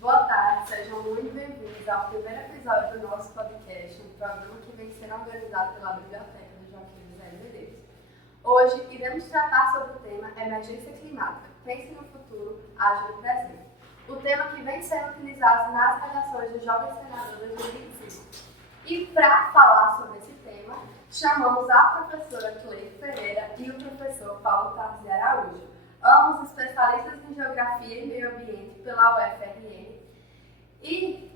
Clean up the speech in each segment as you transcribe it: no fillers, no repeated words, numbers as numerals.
Boa tarde, sejam muito bem-vindos ao primeiro episódio do nosso podcast, um programa que vem sendo organizado pela Biblioteca do Joaquim José de Medeiros. Hoje iremos tratar sobre o tema Emergência Climática, pense no futuro, age no presente. O tema que vem sendo utilizado nas redações do Jovem Senador 2025. E para falar sobre esse tema, chamamos a professora Cleide Pereira e o professor Paulo Tarzi Araújo, ambos especialistas em Geografia e Meio Ambiente pela UFRN e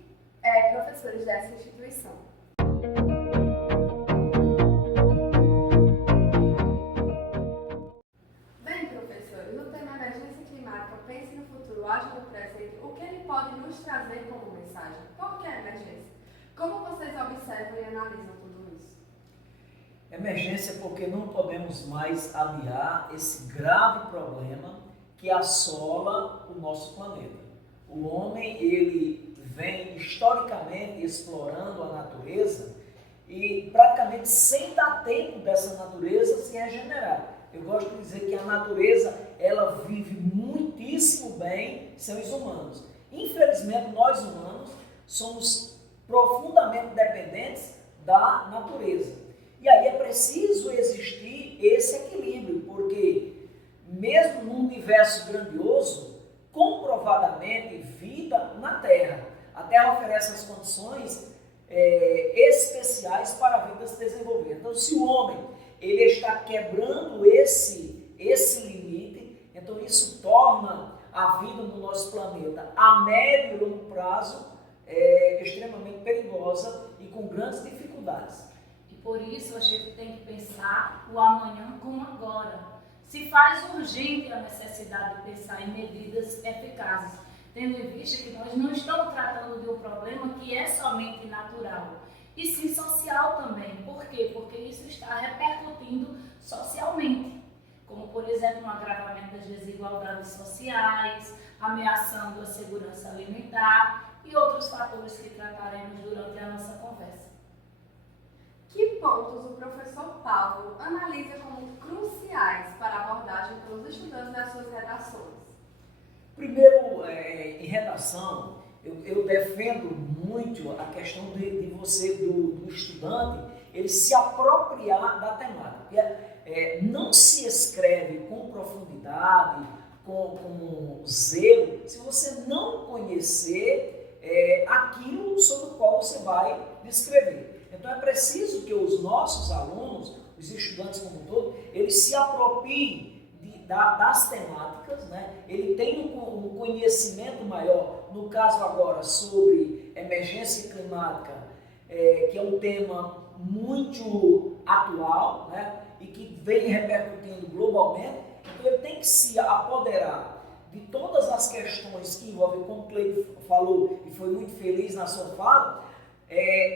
professores dessa instituição. Bem, professores, o tema Emergência Climática, pense no futuro, age no presente, o que ele pode nos trazer como mensagem? Por que a emergência? Como vocês observam e analisam tudo isso? Emergência porque não podemos mais aliar esse grave problema que assola o nosso planeta. O homem, ele vem historicamente explorando a natureza e praticamente sem dar tempo dessa natureza se regenerar. Eu gosto de dizer que a natureza, ela vive muitíssimo bem sem os humanos. Infelizmente, nós humanos somos profundamente dependentes da natureza. E aí é preciso existir esse equilíbrio, porque mesmo num universo grandioso, comprovadamente vida na Terra. A Terra oferece as condições especiais para a vida se desenvolver. Então, se o homem ele está quebrando esse limite, então isso torna a vida no nosso planeta a médio e longo prazo extremamente perigosa e com grandes dificuldades. Por isso, a gente tem que pensar o amanhã como agora. Se faz urgente a necessidade de pensar em medidas eficazes, tendo em vista que nós não estamos tratando de um problema que é somente natural, e sim social também. Por quê? Porque isso está repercutindo socialmente, como, por exemplo, no agravamento das desigualdades sociais, ameaçando a segurança alimentar e outros fatores que trataremos durante a nossa conversa. Que pontos o professor Paulo analisa como cruciais para a abordagem pelos estudantes das suas redações? Primeiro, em redação, eu defendo muito a questão de você, do estudante, ele se apropriar da temática. Não se escreve com profundidade, com zelo, se você não conhecer aquilo sobre o qual você vai descrever. Então é preciso que os nossos alunos, os estudantes como um todo, eles se apropriem das temáticas, né? Ele tem um conhecimento maior, no caso agora sobre emergência climática, que é um tema muito atual, né? E que vem repercutindo globalmente. Então ele tem que se apoderar de todas as questões que envolvem, como o Cleide falou e foi muito feliz na sua fala,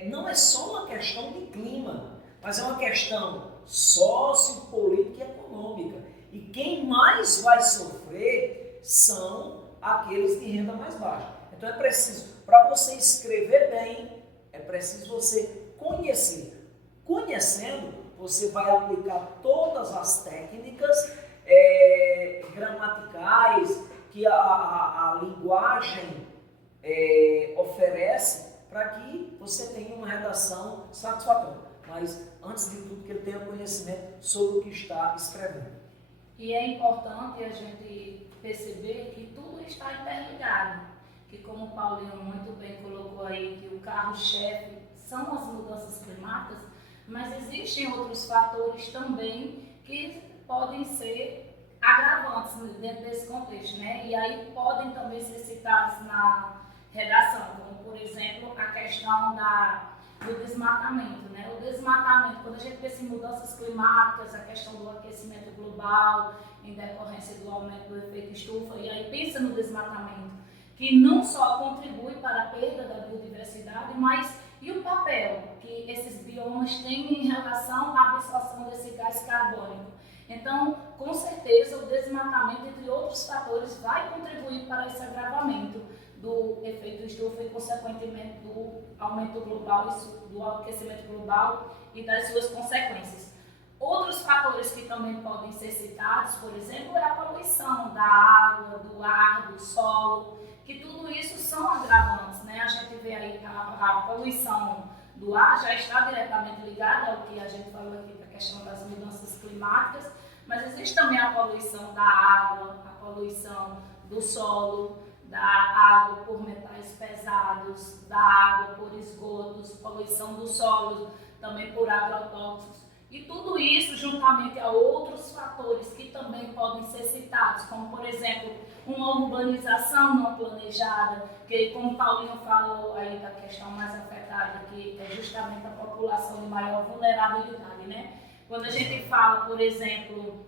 não é só uma questão de clima, mas é uma questão sociopolítica e econômica. E quem mais vai sofrer são aqueles de renda mais baixa. Então é preciso, para você escrever bem, é preciso você conhecer. Conhecendo, você vai aplicar todas as técnicas gramaticais que a linguagem oferece, para que você tenha uma redação satisfatória. Mas, antes de tudo, que ele tenha conhecimento sobre o que está escrevendo. E é importante a gente perceber que tudo está interligado. Que, como o Paulinho muito bem colocou aí, que o carro-chefe são as mudanças climáticas, mas existem outros fatores também que podem ser agravantes dentro desse contexto, né? E aí podem também ser citados na redação, como, por exemplo, a questão do desmatamento, né? O desmatamento, quando a gente pensa em mudanças climáticas, a questão do aquecimento global, em decorrência do aumento do efeito estufa, e aí pensa no desmatamento, que não só contribui para a perda da biodiversidade, mas e o papel que esses biomas têm em relação à absorção desse gás carbônico. Então, com certeza, o desmatamento, entre outros fatores, vai contribuir para esse agravamento do efeito estufa e, consequentemente, do aumento global, do aquecimento global e das suas consequências. Outros fatores que também podem ser citados, por exemplo, é a poluição da água, do ar, do solo, que tudo isso são poluição do ar já está diretamente ligada ao que a gente falou aqui, para a questão das mudanças climáticas, mas existe também a poluição da água, a poluição do solo, da água por metais pesados, da água por esgotos, poluição do solo também por agrotóxicos. E tudo isso juntamente a outros fatores que também podem ser citados, como por exemplo, uma urbanização não planejada, que como o Paulinho falou aí da questão mais afetada, que é justamente a população de maior vulnerabilidade, né? Quando a gente fala, por exemplo,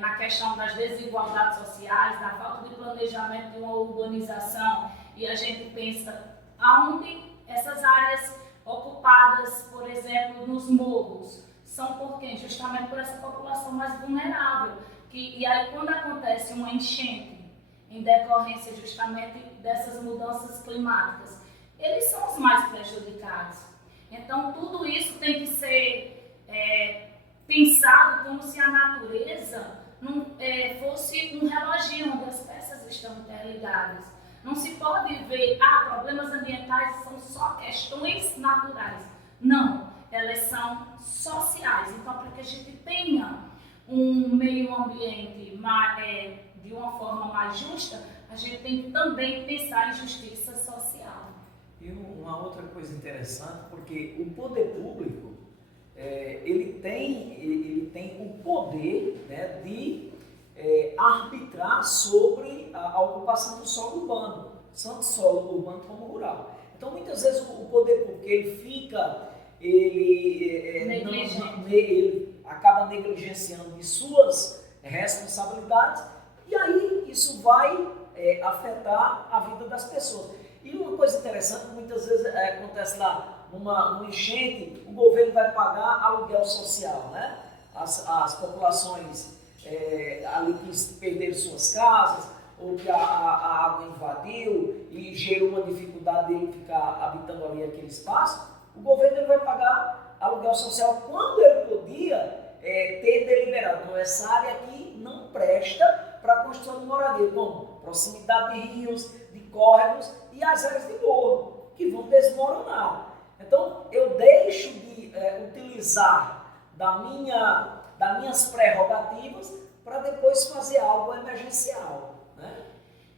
na questão das desigualdades sociais, da falta de planejamento de uma urbanização, e a gente pensa aonde essas áreas ocupadas, por exemplo, nos morros, são por quem? Justamente por essa população mais vulnerável. E aí quando acontece uma enchente, em decorrência justamente dessas mudanças climáticas, eles são os mais prejudicados. Então tudo isso tem que ser pensado como se a natureza não fosse um reloginho onde as peças estão interligadas. Não se pode ver, problemas ambientais são só questões naturais. Não, elas são sociais. Então, para que a gente tenha um meio ambiente de uma forma mais justa, a gente tem que também pensar em justiça social. E uma outra coisa interessante, porque o poder público, ele tem o poder, né, de arbitrar sobre a ocupação do solo urbano, tanto solo urbano como rural. Então, muitas vezes, o poder público ele acaba negligenciando de suas responsabilidades, e aí isso vai afetar a vida das pessoas. E uma coisa interessante, muitas vezes acontece lá, numa enchente, o governo vai pagar aluguel social, né? As populações ali que perderam suas casas, ou que a água invadiu e gerou uma dificuldade dele ficar habitando ali aquele espaço, o governo ele vai pagar aluguel social quando ele podia ter deliberado. Então, essa área aqui não presta para a construção de moradia, como proximidade de rios, de córregos e as áreas de morro, que vão desmoronar. Então, eu deixo de utilizar das minhas prerrogativas para depois fazer algo emergencial, né?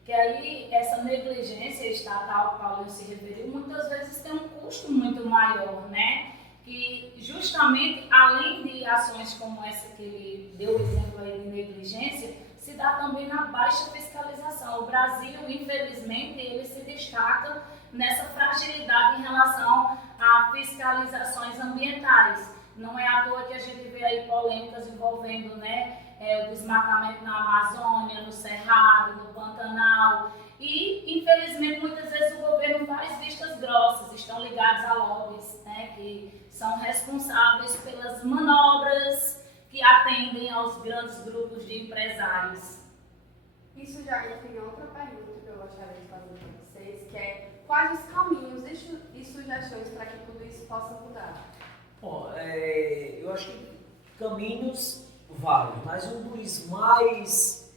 Que aí essa negligência estatal que o Paulinho se referiu, muitas vezes tem um custo muito maior, né? Que justamente, além de ações como essa que ele deu o exemplo aí de negligência, se dá também na baixa fiscalização. O Brasil, infelizmente, ele se destaca nessa fragilidade em relação a fiscalizações ambientais. Não é à toa que a gente vê aí polêmicas envolvendo, né, o desmatamento na Amazônia, no Cerrado, no Pantanal. E, infelizmente, muitas vezes o governo faz vistas grossas, estão ligados a lobbies, né, que são responsáveis pelas manobras que atendem aos grandes grupos de empresários. Isso já tem outra pergunta que eu gostaria de fazer para vocês, que é quais os caminhos e sugestões para que tudo isso possa mudar? Bom, eu acho que caminhos vários, mas um dos mais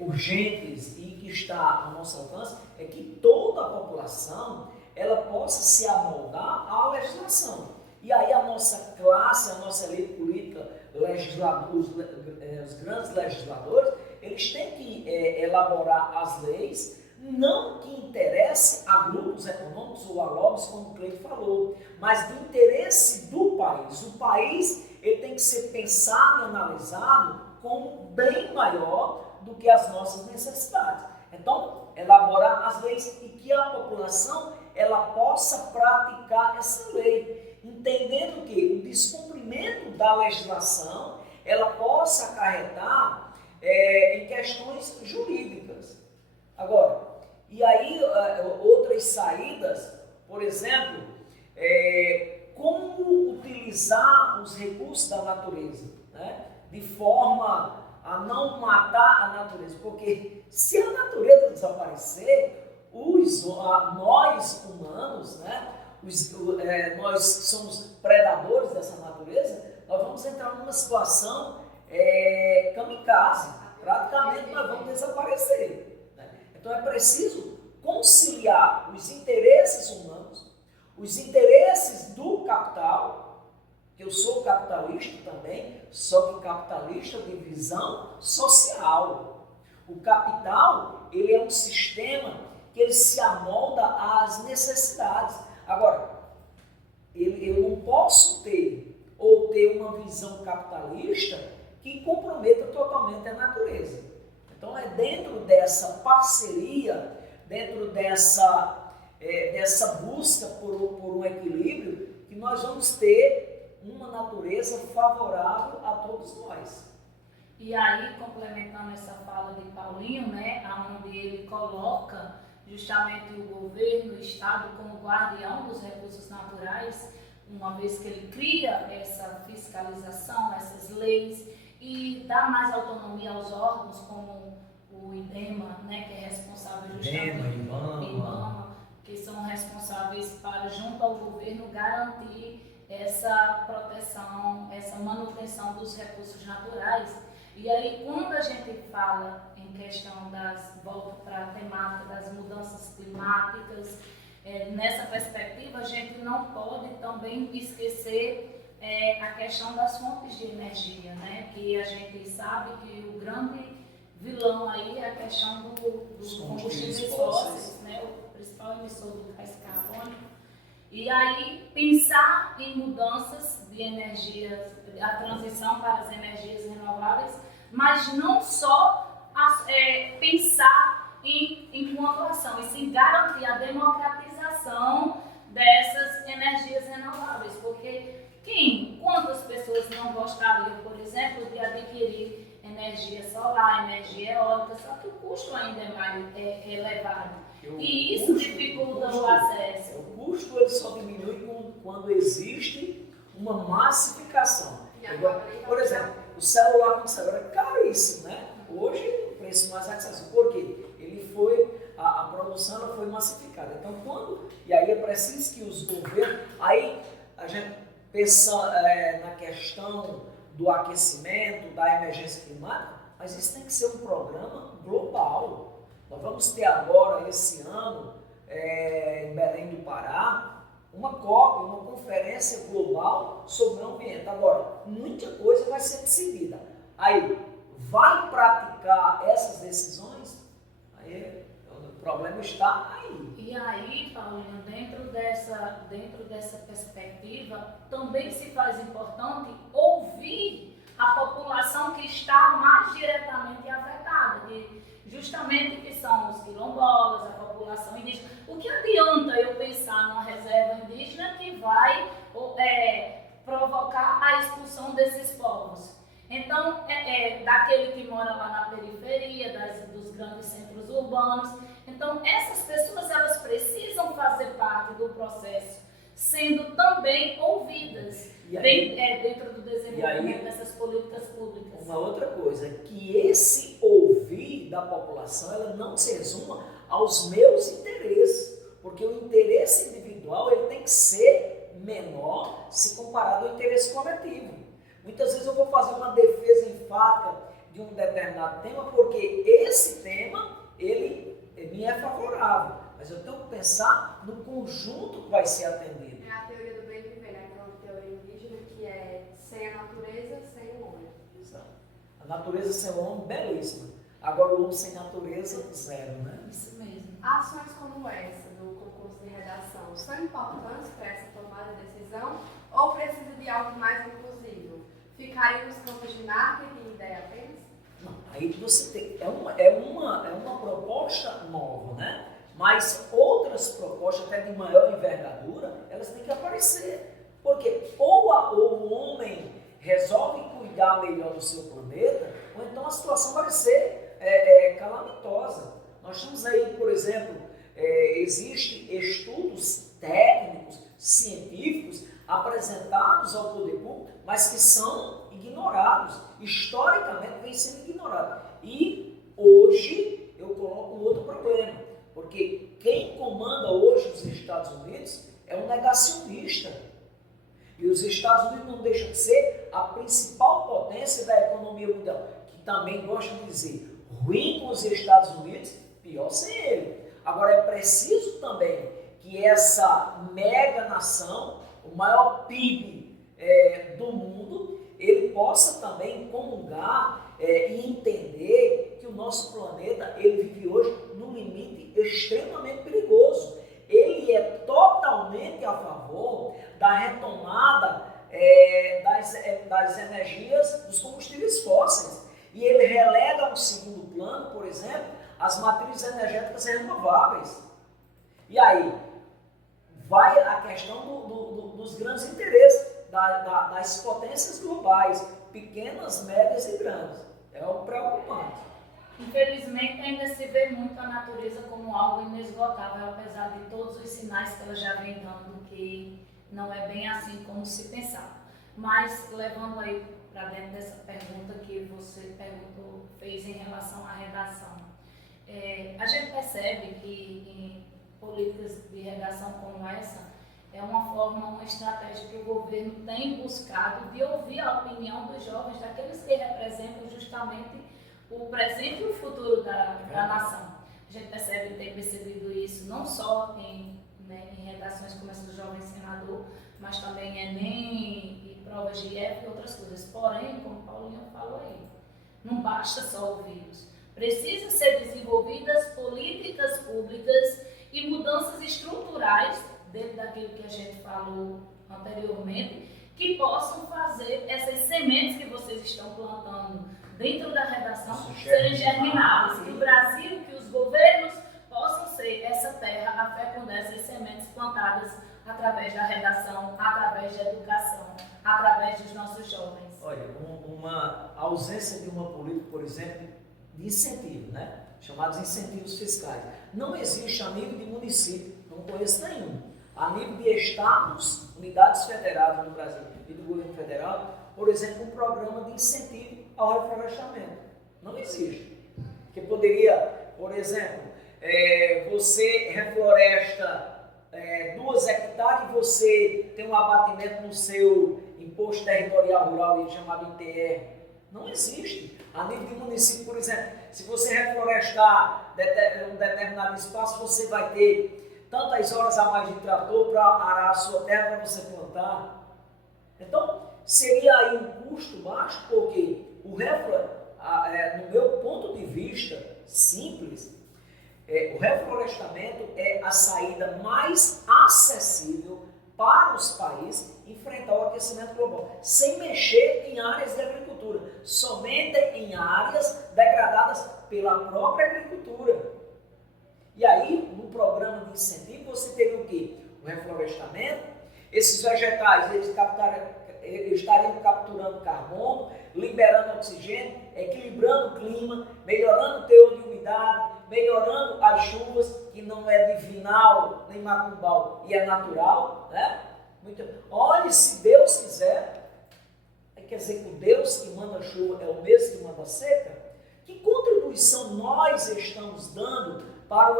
urgentes e que está ao nosso alcance é que toda a população ela possa se amoldar à legislação. E aí a nossa classe, a nossa elite política, os grandes legisladores, eles têm que elaborar as leis, não que interesse a grupos econômicos ou a lobbies, como o Cleide falou, mas do interesse do país. O país ele tem que ser pensado e analisado como bem maior do que as nossas necessidades. Então, elaborar as leis e que a população ela possa praticar essa lei, entendendo que o descumprimento da legislação ela possa acarretar em questões jurídicas. Agora, e aí outras saídas, por exemplo, como utilizar os recursos da natureza, né, de forma a não matar a natureza, porque se a natureza desaparecer, nós humanos, né, nós somos predadores dessa natureza, nós vamos entrar numa situação kamikaze, praticamente nós vamos desaparecer, né? Então é preciso conciliar os interesses humanos os interesses do capital, que eu sou capitalista também, só que capitalista de visão social. O capital, ele é um sistema que ele se amolda às necessidades. Agora, eu não posso ter uma visão capitalista que comprometa totalmente a natureza. Então, é dentro dessa parceria, dentro dessa busca por um equilíbrio, que nós vamos ter uma natureza favorável a todos nós. E aí, complementando essa fala de Paulinho, né, onde ele coloca justamente o governo, o Estado como guardião dos recursos naturais, uma vez que ele cria essa fiscalização, essas leis, e dá mais autonomia aos órgãos, como o IDEMA, né, que é responsável justamente, IBAMA, que são responsáveis para, junto ao governo, garantir essa proteção, essa manutenção dos recursos naturais. E aí, quando a gente fala em questão volta para a temática das mudanças climáticas, nessa perspectiva, a gente não pode também esquecer a questão das fontes de energia, né? Que a gente sabe que o grande vilão aí é a questão dos combustíveis fósseis, né? O principal emissor do gás carbônico. E aí, pensar em mudanças de energias, a transição para as energias renováveis, mas não só pensar enquanto ação, e sim garantir a democratização dessas energias renováveis, porque quantas pessoas não gostariam, por exemplo, de adquirir energia solar, energia eólica, só que o custo ainda é mais elevado. E isso dificulta o acesso. O custo ele só diminui quando existe uma massificação. Por exemplo, o celular quando saiu era caríssimo, né? Hoje o preço mais acessível. Por quê? A produção ela foi massificada. Então, e aí é preciso que os governos, aí a gente pensa na questão do aquecimento, da emergência climática, mas isso tem que ser um programa global. Nós vamos ter agora, esse ano, em Belém do Pará, uma COP, uma conferência global sobre o ambiente. Agora, muita coisa vai ser decidida. Aí, vai praticar essas decisões? Aí, o problema está aí. E aí, Paulinho, dentro dessa perspectiva, também se faz importante ouvir a população que está mais diretamente afetada, justamente que são os quilombolas, a população indígena. O que adianta eu pensar numa reserva indígena que vai provocar a expulsão desses povos? Então, daquele que mora lá na periferia, dos grandes centros urbanos. Então, essas pessoas, elas precisam fazer parte do processo, sendo também ouvidas dentro do desenvolvimento dessas políticas públicas. Uma outra coisa, que esse ouvir da população, ela não se resuma aos meus interesses, porque o interesse individual ele tem que ser menor se comparado ao interesse coletivo. Muitas vezes eu vou fazer uma defesa enfática de um determinado tema, porque esse tema, ele me é favorável, mas eu tenho que pensar no conjunto que vai ser atendido. É a teoria do bem viver, né? Aquela teoria indígena que é sem a natureza, sem o homem. Exato. A natureza sem o homem, belíssima. Agora o homem sem natureza, zero, né? Isso mesmo. Ações como essa do concurso de redação são importantes para essa tomada de decisão ou precisa de algo mais inclusivo? Ficaria nos campos de marketing e ideia apenas? Não, aí você tem, é uma proposta nova, né? Mas outras propostas, até de maior envergadura, elas têm que aparecer. Porque ou o homem resolve cuidar melhor do seu planeta, ou então a situação vai ser calamitosa. Nós temos aí, por exemplo, existem estudos técnicos, científicos, apresentados ao poder público, mas que são ignorados, historicamente vem sendo ignorado. E hoje eu coloco um outro problema, porque quem comanda hoje os Estados Unidos é um negacionista. E os Estados Unidos não deixam de ser a principal potência da economia mundial, que também gosta de dizer, ruim com os Estados Unidos, pior sem ele. Agora é preciso também que essa mega nação, o maior PIB do mundo, ele possa também comungar e entender que o nosso planeta ele vive hoje num limite extremamente perigoso. Ele é totalmente a favor da retomada das energias dos combustíveis fósseis. E ele relega no segundo plano, por exemplo, as matrizes energéticas renováveis. E aí, vai a questão dos grandes interesses, das potências globais, pequenas, médias e grandes. É o preocupante. Infelizmente, ainda se vê muito a natureza como algo inesgotável, apesar de todos os sinais que ela já vem dando, que não é bem assim como se pensava. Mas, levando aí para dentro dessa pergunta que você fez em relação à redação, a gente percebe que em políticas de redação como essa, é uma forma, uma estratégia que o governo tem buscado de ouvir a opinião dos jovens, daqueles que representam justamente o presente e o futuro da nação. A gente tem percebido isso não só em redações como essa do Jovem Senador, mas também em Enem e provas de IEF e outras coisas. Porém, como o Paulinho falou aí, não basta só ouvi-los. Precisam ser desenvolvidas políticas públicas e mudanças estruturais, dentro daquilo que a gente falou anteriormente, que possam fazer essas sementes que vocês estão plantando dentro da redação serem germinadas. Que o Brasil, que os governos possam ser essa terra a fecundar essas sementes plantadas através da redação, através da educação, através dos nossos jovens. Olha, uma ausência de uma política, por exemplo, de incentivo, né? Chamados incentivos fiscais. Não existe a nível de município, não conheço nenhum. A nível de estados, unidades federadas no Brasil e do governo federal, por exemplo, um programa de incentivo ao reflorestamento. Não existe. Que poderia, por exemplo, você refloresta 2 hectares e você tem um abatimento no seu imposto territorial rural, chamado ITR. Não existe. A nível de município, por exemplo, se você reflorestar um determinado espaço, você vai ter tantas horas a mais de trator para arar a sua terra para você plantar. Então, seria aí um custo baixo, porque no meu ponto de vista simples, o reflorestamento é a saída mais acessível para os países enfrentar o aquecimento global, sem mexer em áreas de agricultura, somente em áreas degradadas pela própria agricultura. E aí, no programa de incentivo, você teria o quê? O reflorestamento. Esses vegetais, eles estariam capturando carbono, liberando oxigênio, equilibrando o clima, melhorando o teor de umidade, melhorando as chuvas, que não é divinal nem macumbal, e é natural, né? Olhe, se Deus quiser, quer dizer que o Deus que manda chuva é o mesmo que manda seca? Que contribuição nós estamos dando para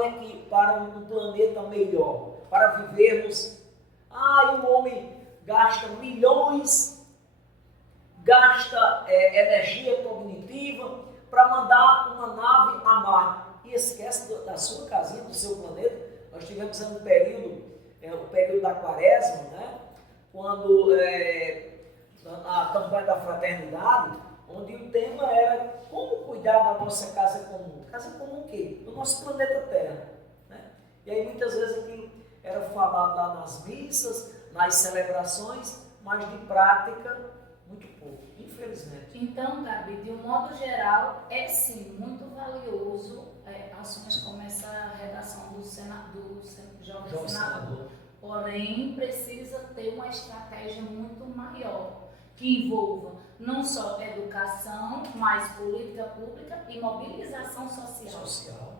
um planeta melhor, para vivermos? E o homem gasta milhões, gasta energia cognitiva para mandar uma nave a mar e esquece da sua casinha, do seu planeta. Nós tivemos um período, o período da quaresma, né? Quando a campanha da fraternidade, onde o tema era como cuidar da nossa casa comum. Casa comum o quê? Do nosso planeta Terra. Né? E aí muitas vezes aquilo era falado lá nas missas, nas celebrações, mas de prática muito pouco, infelizmente. Então, Gabi, de um modo geral, é sim muito valioso ações como essa redação do Jovem Senador. Porém, precisa ter uma estratégia muito maior, que envolva não só educação, mas política pública e mobilização social.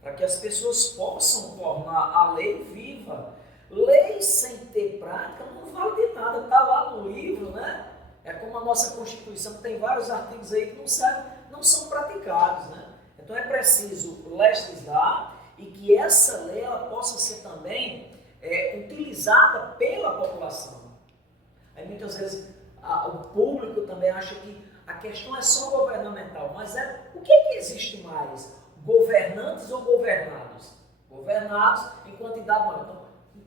Para que as pessoas possam tornar a lei viva. Lei sem ter prática não vale de nada, está lá no livro, né? É como a nossa Constituição, tem vários artigos aí que não são praticados, né? Então é preciso legislar e que essa lei ela possa ser também utilizada pela população. Aí muitas vezes o público também acha que a questão é só governamental, mas o que existe mais? Governantes ou governados? Governados em quantidade maior. Então,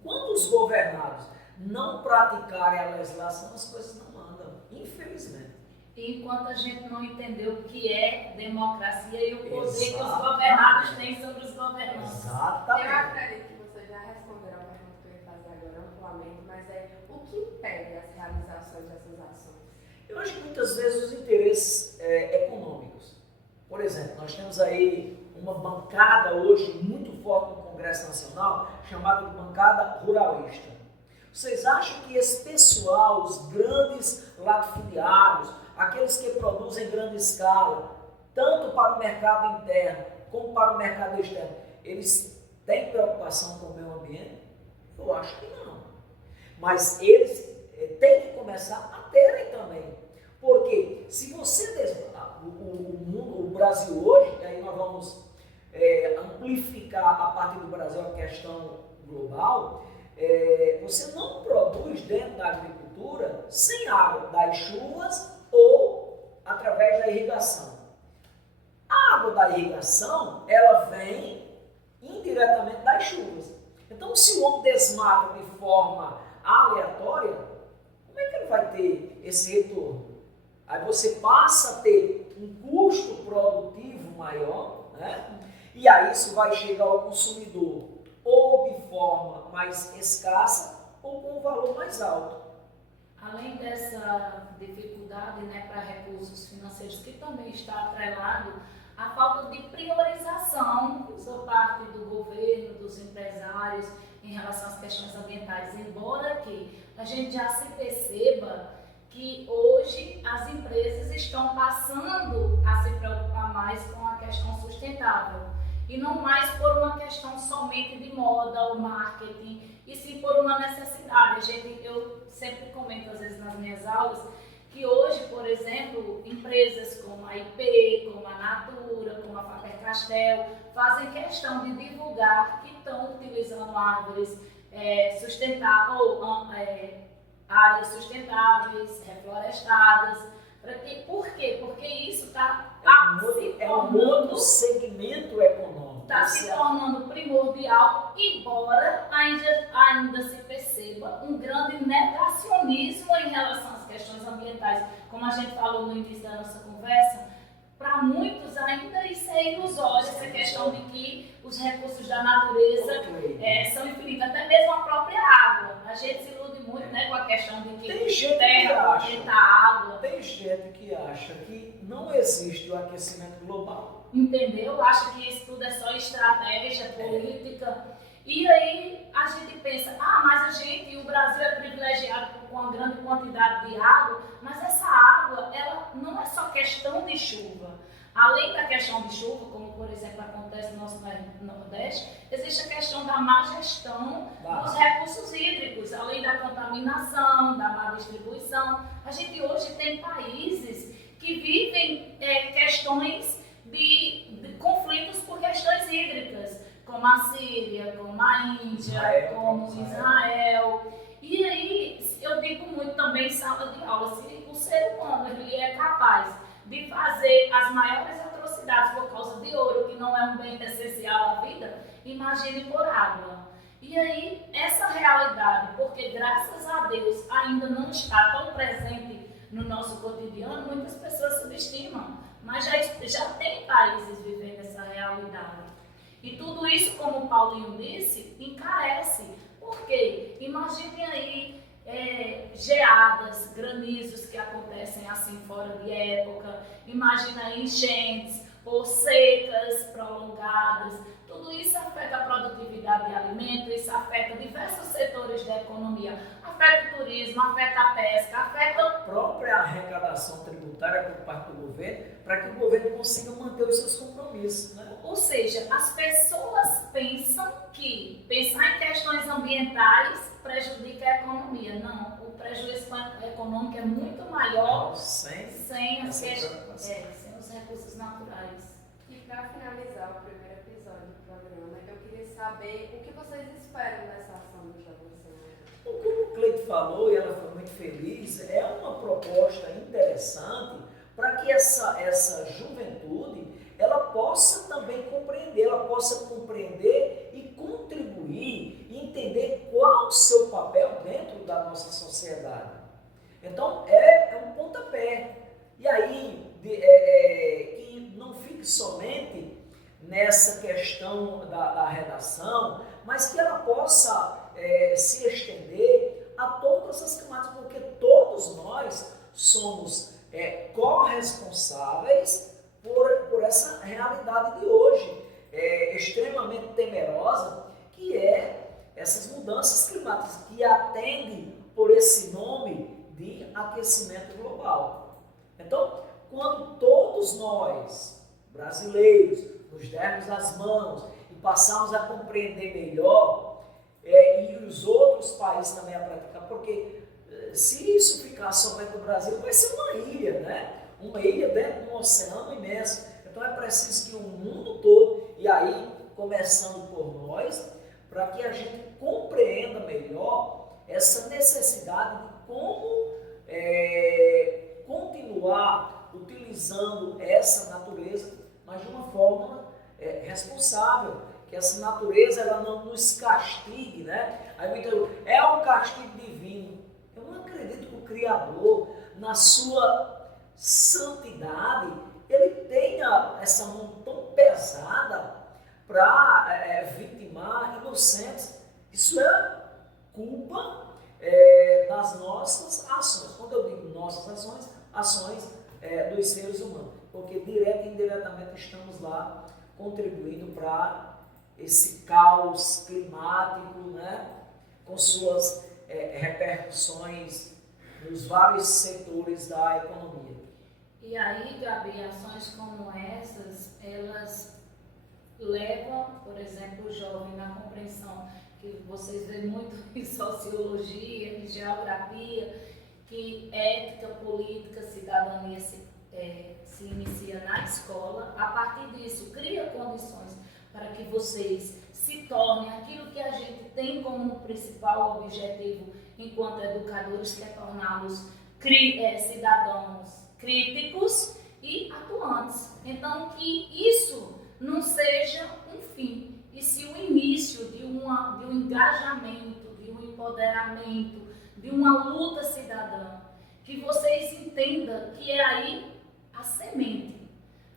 Enquanto os governados não praticarem a legislação, as coisas não andam, infelizmente. E enquanto a gente não entendeu o que é democracia e o poder que os Exatamente. governados têm sobre os governantes. Eu Exatamente. acredito que vocês já responderam a pergunta que eu ia fazer agora amplamente, mas o que impede as realizações dessas ações? Eu acho que muitas vezes os interesses econômicos. Por exemplo, nós temos aí uma bancada hoje muito forte no Congresso Nacional, chamada de bancada ruralista. Vocês acham que esse pessoal, os grandes latifundiários, aqueles que produzem em grande escala, tanto para o mercado interno como para o mercado externo, eles têm preocupação com o meio ambiente? Eu acho que não. Mas eles têm que começar a terem também. Porque se você o Brasil hoje, e aí nós vamos amplificar a partir do Brasil a questão global, você não produz dentro da agricultura sem água das chuvas ou através da irrigação. A água da irrigação, ela vem indiretamente das chuvas. Então, se o homem desmata de forma aleatória, como é que ele vai ter esse retorno? Aí você passa a ter um custo produtivo maior, né? E aí isso vai chegar ao consumidor ou de forma mais escassa ou com um valor mais alto. Além dessa dificuldade, né, para recursos financeiros, que também está atrelado à falta de priorização por parte do governo, dos empresários, em relação às questões ambientais. Embora que a gente já se perceba que hoje as empresas estão passando a se preocupar mais com a questão sustentável. E não mais por uma questão somente de moda ou marketing, e sim por uma necessidade. Eu sempre comento, às vezes, nas minhas aulas, que hoje, por exemplo, empresas como a IP, como a Natura, como a Faber-Castell, fazem questão de divulgar que estão utilizando árvores sustentáveis, ou áreas sustentáveis, reflorestadas. Por quê? Porque isso está É um outro segmento econômico. Está se tornando primordial, embora ainda se perceba um grande negacionismo em relação às questões ambientais. Como a gente falou no início da nossa conversa, para muitos ainda isso é ilusório, essa questão de que os recursos da natureza são infinitos, até mesmo a própria água. A gente se ilude muito, né, com a questão de que terra aumenta a água. Tem gente que acha que não existe o aquecimento global. Entendeu? Acha que isso tudo é só estratégia política. E aí a gente pensa, mas o Brasil é privilegiado com uma grande quantidade de água, mas essa água, ela não é só questão de chuva. Além da questão de chuva, como por exemplo acontece no nosso Nordeste, existe a questão da má gestão dos recursos hídricos, além da contaminação, da má distribuição. A gente hoje tem países que vivem questões de conflitos por questões hídricas, como a Síria, como a Índia, como Israel. E aí, eu digo muito também em sala de aula, se o ser humano ele é capaz de fazer as maiores atrocidades por causa de ouro, que não é um bem essencial à vida, imagine por água. E aí, essa realidade, porque graças a Deus ainda não está tão presente no nosso cotidiano, muitas pessoas subestimam, mas já tem países vivendo essa realidade. E tudo isso, como o Paulinho disse, encarece. Por quê? Imaginem aí geadas, granizos que acontecem assim fora de época. Imagina aí enchentes ou secas prolongadas. Tudo isso afeta a produtividade de alimentos, isso afeta diversos setores da economia. Afeta o turismo, afeta a pesca, afeta a própria arrecadação tributária por parte do governo, para que o governo consiga manter os seus compromissos, né? Ou seja, as pessoas pensam que pensar em questões ambientais prejudica a economia. Não, o prejuízo econômico é muito maior sem os recursos naturais. E para finalizar o primeiro episódio do programa, eu queria saber o que vocês esperam dessa ação do Jovem Senhor. Como o Cleito falou, e ela foi muito feliz, é uma proposta interessante para que essa juventude ela possa também compreender, e contribuir e entender qual o seu papel dentro da nossa sociedade. Então, é um pontapé. E aí, que não fique somente nessa questão da redação, mas que ela possa se estender a todas as camadas, porque todos nós somos corresponsáveis por essa realidade de hoje, extremamente temerosa, que é essas mudanças climáticas, que atendem por esse nome de aquecimento global. Então, quando todos nós, brasileiros, nos dermos as mãos e passarmos a compreender melhor, e os outros países também a praticar, porque se isso ficar somente no Brasil, vai ser uma ilha, né? Uma ilha dentro de um oceano imenso. Então é preciso que o mundo todo, e aí começando por nós, para que a gente compreenda melhor essa necessidade de como continuar utilizando essa natureza, mas de uma forma responsável, que essa natureza ela não nos castigue, né? Aí muita gente, é um castigo divino. Eu não acredito que o Criador, na sua santidade, ele tenha essa mão tão pesada para vitimar inocentes. Isso é culpa das nossas ações. Quando eu digo nossas ações, ações dos seres humanos, porque direta e indiretamente estamos lá contribuindo para esse caos climático, né, com suas repercussões nos vários setores da economia. E aí, Gabi, ações como essas, elas levam, por exemplo, o jovem na compreensão que vocês veem muito em sociologia, em geografia, que ética, política, cidadania se inicia na escola. A partir disso, cria condições para que vocês se tornem aquilo que a gente tem como principal objetivo enquanto educadores, que é torná-los cidadãos críticos e atuantes. Então, que isso não seja um fim, e sim o início de um engajamento, de um empoderamento, de uma luta cidadã, que vocês entendam que é aí a semente,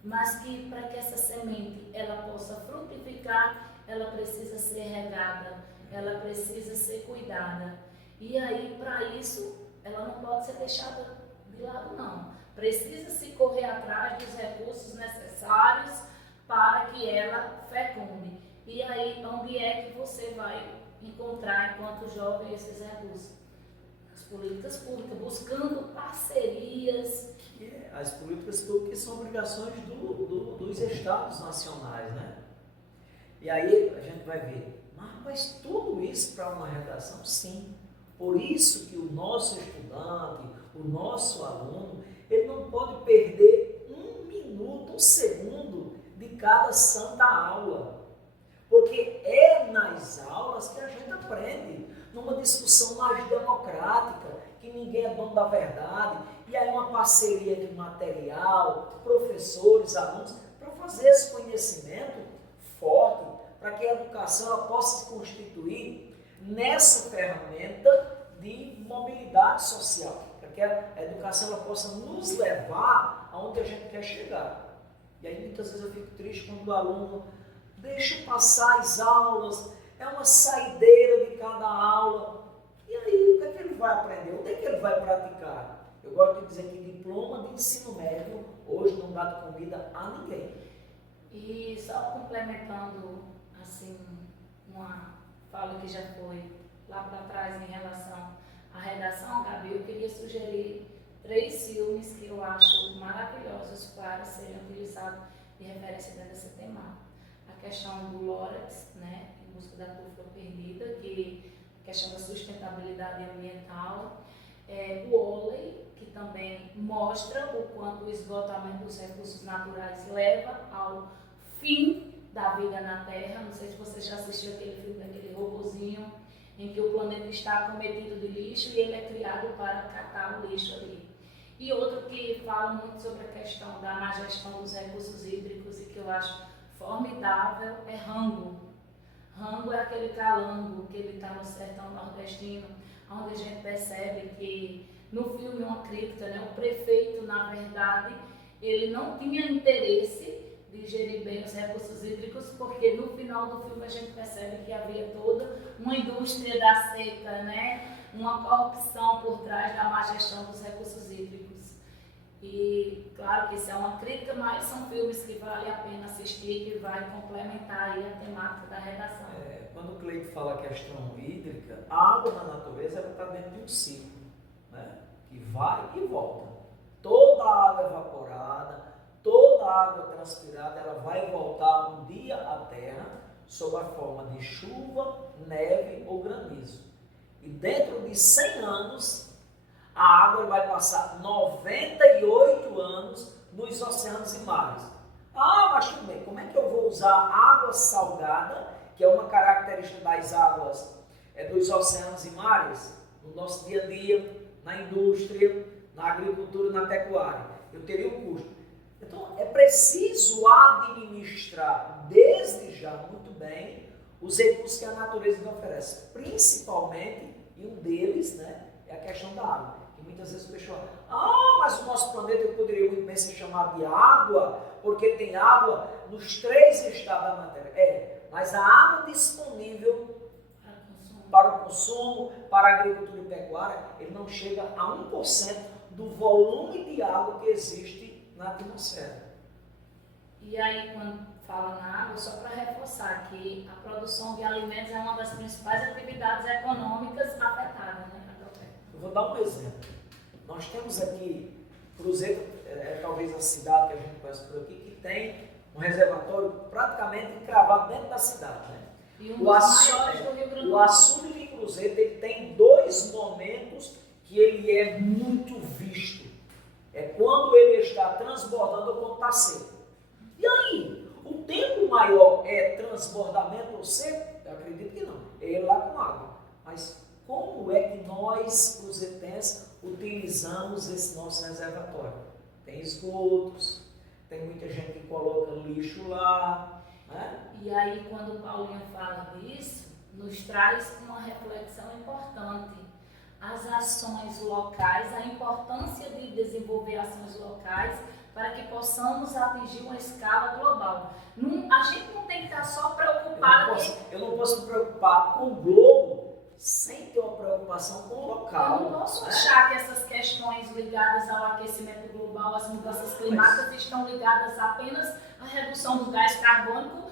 mas que para que essa semente ela possa frutificar, ela precisa ser regada, ela precisa ser cuidada. E aí, para isso, ela não pode ser deixada de lado, não. Precisa se correr atrás dos recursos necessários para que ela fecunde. E aí, onde é que você vai encontrar, enquanto jovem, esses recursos? As políticas públicas, buscando parcerias. As políticas públicas são obrigações dos estados nacionais, né? E aí a gente vai ver, mas tudo isso para uma redação? Sim. Por isso que o nosso estudante, o nosso aluno, ele não pode perder um minuto, um segundo de cada santa aula. Porque é nas aulas que a gente aprende, numa discussão mais democrática, que ninguém é dono da verdade, e aí uma parceria de material, professores, alunos, para fazer esse conhecimento forte, para que a educação ela possa se constituir nessa ferramenta de mobilidade social, para que a educação ela possa nos levar aonde a gente quer chegar. E aí muitas vezes eu fico triste quando o aluno deixa passar as aulas, é uma saideira de cada aula, e aí o que é que ele vai aprender? Onde é que ele vai praticar? Eu gosto de dizer que diploma de ensino médio hoje não dá de comida a ninguém. E só complementando, assim, uma fala que já foi lá para trás em relação à redação, Gabi, eu queria sugerir 3 filmes que eu acho maravilhosos para serem utilizados de referência dentro dessa temática. A questão do Lorax, né, Em Busca da Trufa Perdida, que é a questão da sustentabilidade ambiental. O Olley, que também mostra o quanto o esgotamento dos recursos naturais leva ao fim da vida na Terra. Não sei se você já assistiu aquele filme daquele robozinho em que o planeta está acometido de lixo e ele é criado para catar o lixo ali. E outro que fala muito sobre a questão da má gestão dos recursos hídricos e que eu acho formidável é Rango. Rango é aquele calango que ele está no sertão nordestino, onde a gente percebe que no filme uma crítica, né, o prefeito, na verdade, ele não tinha interesse de gerir bem os recursos hídricos, porque no final do filme a gente percebe que havia toda uma indústria da seca, né, uma corrupção por trás da má gestão dos recursos hídricos. E claro que isso é uma crítica, mas são filmes que vale a pena assistir, que vai complementar aí a temática da redação. Quando o Cleito fala a questão hídrica, a água na natureza está dentro de um ciclo, né? Que vai e volta. Toda a água evaporada, toda a água transpirada, ela vai voltar um dia à Terra sob a forma de chuva, neve ou granizo. E dentro de 100 anos, a água vai passar 98 anos nos oceanos e mares. Ah, mas tudo bem, como é que eu vou usar água salgada, que é uma característica das águas dos oceanos e mares, no nosso dia a dia, na indústria, na agricultura e na pecuária? Eu teria um custo. Então, é preciso administrar desde já muito bem os recursos que a natureza nos oferece, principalmente, e um deles, né, é a questão da água. E muitas vezes o pessoal fala, mas o nosso planeta poderia muito bem ser chamado de água, porque tem água nos 3 estados da matéria. Mas a água disponível para o consumo, para a agricultura e pecuária, ele não chega a 1% do volume de água que existe na atmosfera. E aí, quando fala na água, só para reforçar que a produção de alimentos é uma das principais atividades econômicas afetadas, né? Eu vou dar um exemplo. Nós temos aqui, Cruzeiro, talvez a cidade que a gente conhece por aqui, que tem um reservatório praticamente encravado dentro da cidade, né? E um dos maiores do Rio Grande do Sul. O açude de Cruzeiro, ele tem 2 momentos que ele é muito visto. É quando ele está transbordando ou quando está seco. E aí, o tempo maior é transbordamento ou seco? Eu acredito que não. É ele lá com água. Mas como é que nós, cruzetenses, utilizamos esse nosso reservatório? Tem esgotos, tem muita gente que coloca lixo lá, né? E aí, quando o Paulinho fala disso, nos traz uma reflexão importante. As ações locais, a importância de desenvolver ações locais para que possamos atingir uma escala global. A gente não tem que estar só preocupado... Eu não posso me preocupar com o globo sem ter uma preocupação com o local. Eu não posso achar que essas questões ligadas ao aquecimento global, às mudanças climáticas, estão ligadas apenas à redução do gás carbônico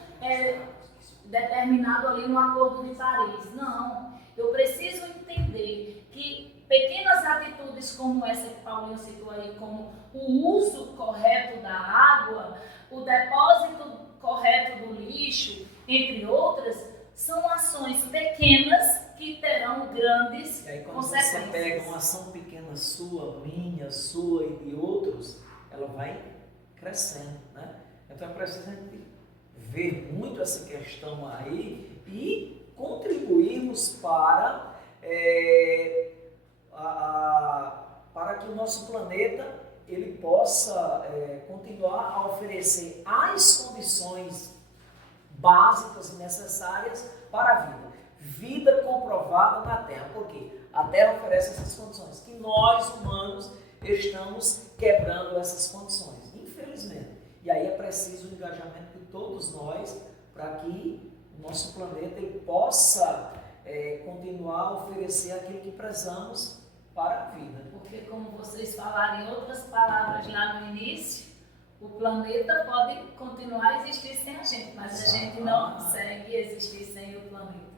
determinado ali no Acordo de Paris. Não. Eu preciso entender que pequenas atitudes como essa que Paulinho citou aí, como o uso correto da água, o depósito correto do lixo, entre outras, são ações pequenas que terão grandes e aí, quando consequências. Você pega uma ação pequena sua, minha, sua e de outros, ela vai crescendo, né? Então é preciso a gente ver muito essa questão aí e contribuirmos para que o nosso planeta ele possa continuar a oferecer as condições básicas e necessárias para a vida. Vida comprovada na Terra. Por quê? A Terra oferece essas condições que nós, humanos, estamos quebrando essas condições, infelizmente. E aí é preciso o engajamento de todos nós para que o nosso planeta ele possa continuar a oferecer aquilo que prezamos para a vida. Porque, como vocês falaram em outras palavras lá no início, o planeta pode continuar a existir sem a gente, mas a gente não consegue existir sem o planeta,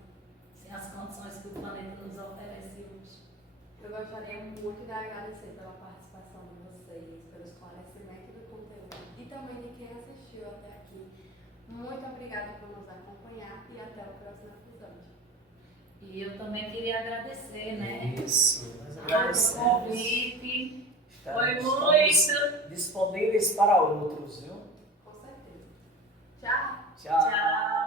sem as condições que o planeta nos oferece hoje. Eu gostaria muito de agradecer pela participação de vocês, pelo esclarecimento do conteúdo e também de quem assistiu até aqui. Muito obrigada por nos acompanhar e até o próximo episódio. E eu também queria agradecer, né? Isso, nós O agradecemos. convite. Foi muito. Disponíveis para outros, viu? Com certeza. Tchau! Tchau. Tchau.